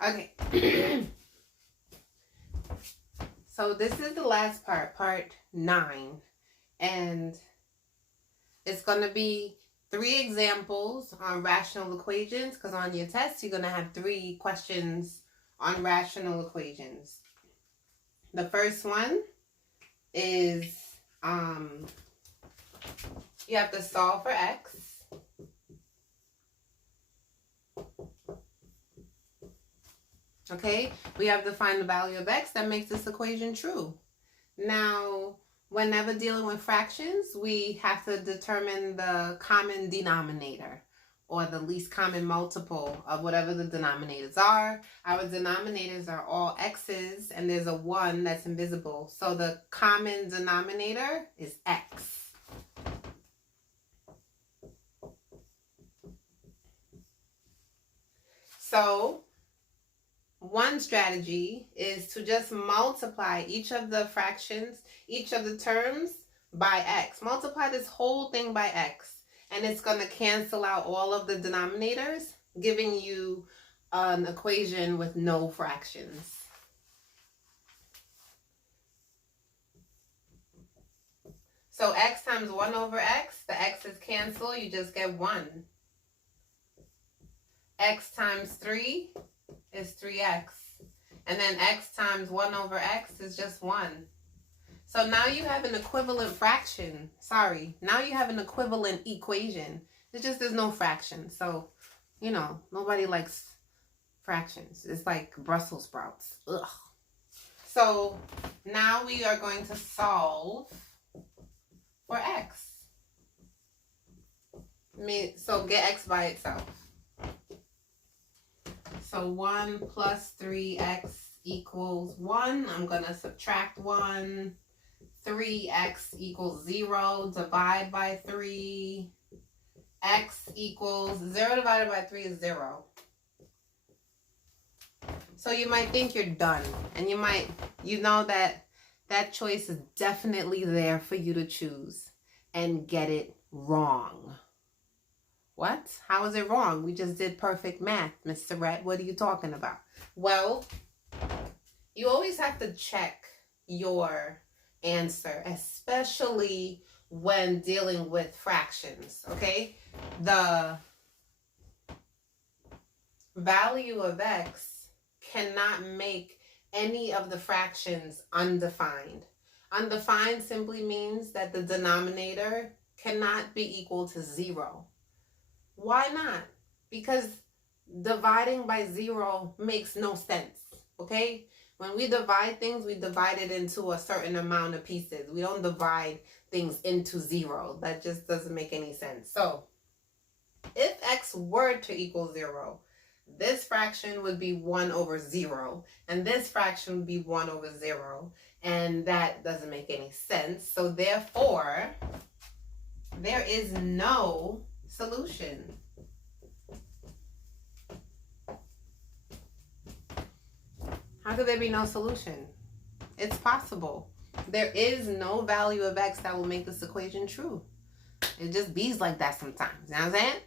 Okay. So this is the last part 9. And it's going to be 3 examples on rational equations, because on your test, you're going to have 3 questions on rational equations. The first one is you have to solve for x. Okay, we have to find the value of x that makes this equation true. Now, whenever dealing with fractions, we have to determine the common denominator, or the least common multiple of whatever the denominators are. Our denominators are all x's, and there's a 1 that's invisible. So the common denominator is x. So one strategy is to just multiply each of the fractions, each of the terms by x. Multiply this whole thing by x, and it's going to cancel out all of the denominators, giving you an equation with no fractions. So x times 1 over x, the x's cancel, you just get 1. X times 3 is 3x. And then x times 1 over x is just 1. So now you have an equivalent fraction. Sorry, now you have an equivalent equation. It's just there's no fraction. So, you know, nobody likes fractions. It's like Brussels sprouts. Ugh. So now we are going to solve for x. So get x by itself. So 1 plus 3x equals 1. I'm going to subtract 1. 3x equals 0. Divide by 3. X equals 0 divided by 3 is 0. So you might think you're done. And you know that that choice is definitely there for you to choose and get it wrong. What? How is it wrong? We just did perfect math, Miss Surratt. What are you talking about? Well, you always have to check your answer, especially when dealing with fractions, okay? The value of x cannot make any of the fractions undefined. Undefined simply means that the denominator cannot be equal to 0. Why not? Because dividing by 0 makes no sense, okay? When we divide things, we divide it into a certain amount of pieces. We don't divide things into 0. That just doesn't make any sense. So, if x were to equal 0, this fraction would be 1 over 0, and this fraction would be 1 over 0, and that doesn't make any sense. So, therefore, there is no solution. How could there be no solution? It's possible. There is no value of x that will make this equation true. It just bees like that sometimes. You know what I'm saying?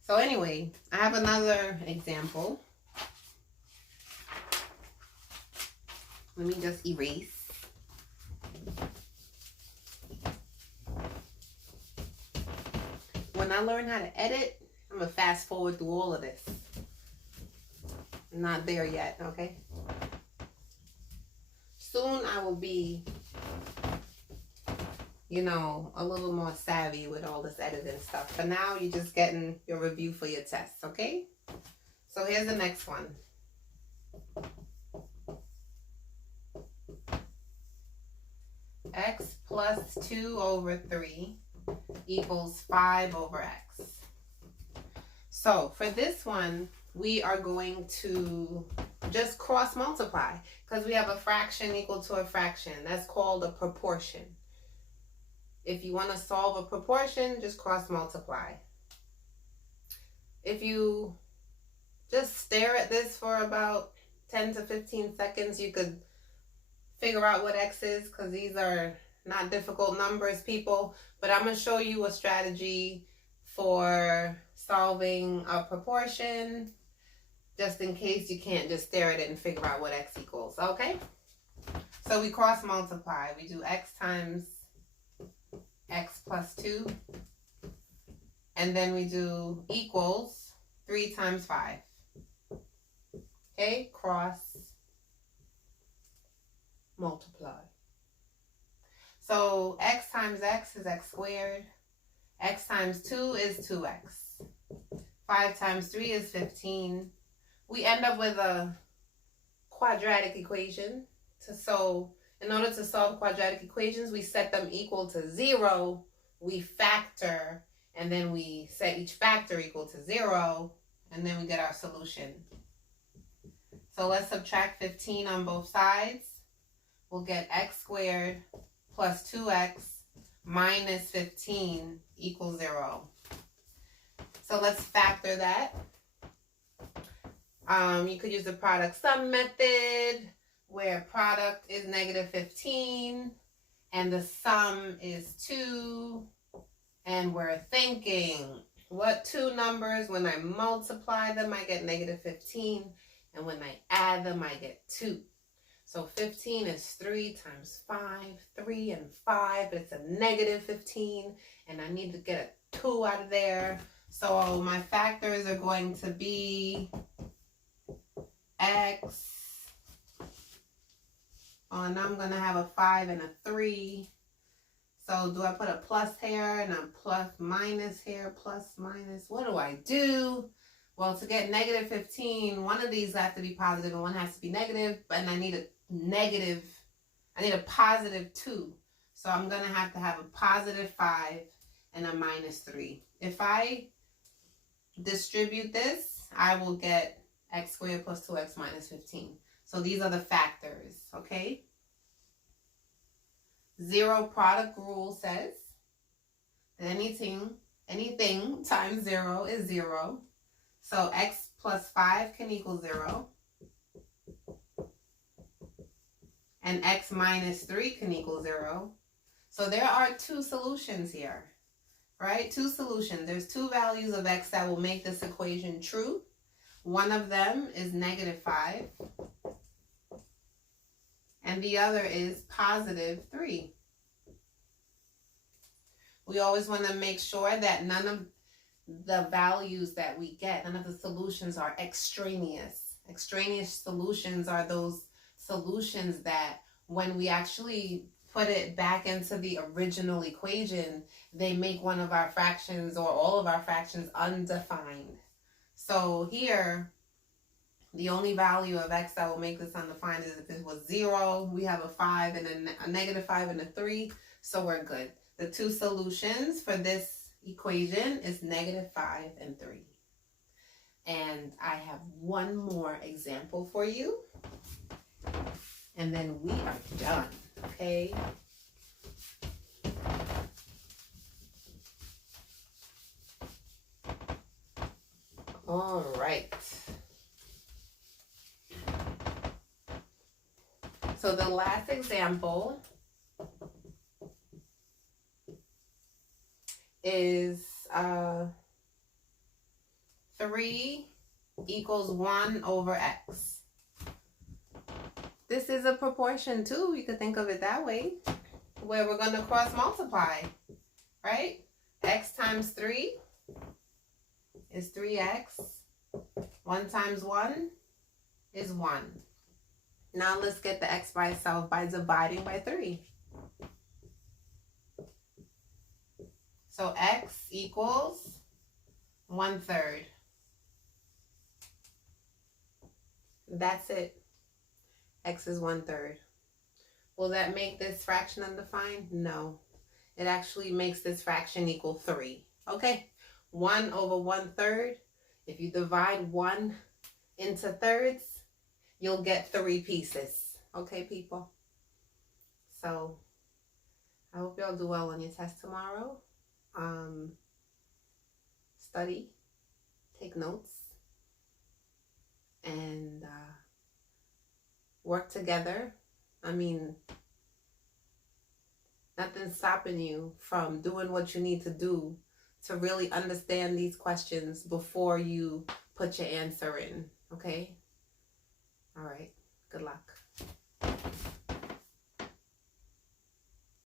So anyway, I have another example. Let me just erase. When I learn how to edit, I'm going to fast forward through all of this. Not there yet, okay? Soon I will be, you know, a little more savvy with all this editing stuff. For now, you're just getting your review for your tests, okay? So here's the next one. X plus 2 over 3 equals 5 over x. So for this one, we are going to just cross multiply because we have a fraction equal to a fraction. That's called a proportion. If you want to solve a proportion, just cross multiply. If you just stare at this for about 10 to 15 seconds, you could figure out what x is, because these are not difficult numbers, people. But I'm going to show you a strategy for solving a proportion. just in case you can't just stare at it and figure out what x equals, okay? So we cross multiply. We do x times x plus 2. And then we do equals 3 times 5. Okay, cross multiply. So x times x is x squared. X times 2 is 2x. 5 times 3 is 15. We end up with a quadratic equation. So in order to solve quadratic equations, we set them equal to 0. We factor, and then we set each factor equal to 0, and then we get our solution. So let's subtract 15 on both sides. We'll get x squared plus 2x minus 15 equals 0. So let's factor that. You could use the product sum method, where product is negative 15 and the sum is 2. And we're thinking, what two numbers, when I multiply them, I get negative 15. And when I add them, I get 2. So 15 is 3 times 5. 3 and 5, it's a negative 15. And I need to get a 2 out of there. So my factors are going to be x. Oh, and I'm going to have a 5 and a 3. So do I put a plus here and a plus minus here? Plus minus. What do I do? Well, to get negative 15, one of these has to be positive and one has to be negative. And I need a positive 2. So I'm going to have a positive 5 and a minus 3. If I distribute this, I will get x squared plus 2x minus 15. So these are the factors, okay? 0 product rule says that anything times 0 is 0. So x plus 5 can equal 0. And x minus 3 can equal 0. So there are 2 solutions here, right? 2 solutions. There's 2 values of x that will make this equation true. One of them is negative 5. And the other is positive 3. We always want to make sure that none of the values that we get, none of the solutions are extraneous. Extraneous solutions are those solutions that when we actually put it back into the original equation, they make one of our fractions or all of our fractions undefined. So here, the only value of x that will make this undefined is if it was 0. We have a 5 and a negative 5 and a 3, so we're good. The 2 solutions for this equation is negative 5 and 3. And I have one more example for you. And then we are done, okay? All right. So the last example is 3 equals 1 over x. This is a proportion too. You could think of it that way, where we're going to cross multiply, right? X times 3 is 3x. 1 times 1 is 1. Now let's get the x by itself by dividing by 3. So x equals 1/3. That's it. X is 1/3. Will that make this fraction undefined? No. It actually makes this fraction equal 3. Okay? 1 over 1/3. If you divide 1 into thirds, you'll get 3 pieces. Okay, people? So, I hope y'all do well on your test tomorrow. Study, take notes, and work together. I mean, nothing's stopping you from doing what you need to do to really understand these questions before you put your answer in. Okay? All right. Good luck.